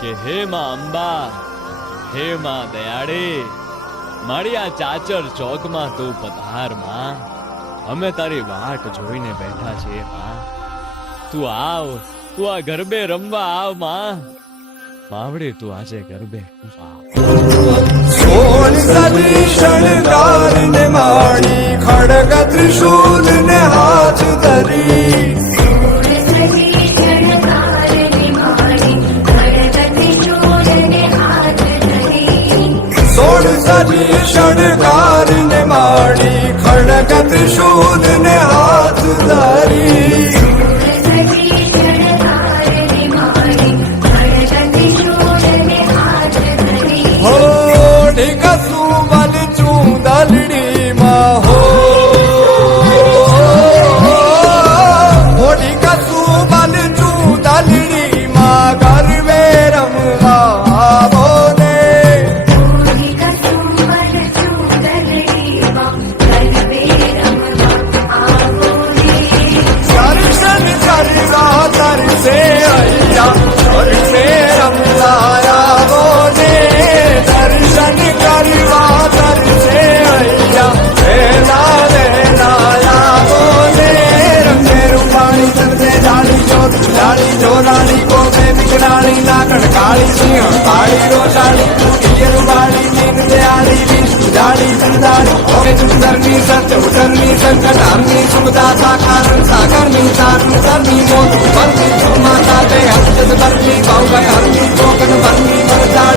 કે હે માં અંબા, હે માં દયાળી, મારી આ ચાચર ચોકમાં તું પધાર માં, અમે તારી વાટ જોઈને બેઠા છીએ માં. તું આવ, તું આ ગરબે રમવા આવ માં. માવડી તું આજે ગરબે આવ. સોળ સદી શણગાર ને માળી, ખડગ ત્રિશૂલ ને હાથ ધરી. સોળ સદી શણગાર ને માળી, ખડગ ત્રિશૂલ ને હાથ ધરી. જોરાણી કોમે વિકરાણી નાકણ કાળી સિંહ કાળી રોષાણી પિયર વાળી નીંદ દયાળી વિષ્ણુ જાળી સંદાળી ઓકે સુંદરની સત્ય ઉદરની સંકટ હરની સુખદા સાકારણ સાગરની સારું સરની મોત બનની માતા તે હસ્ત બરની ભાવ ગય હરની ચોકન બરની મરજાળી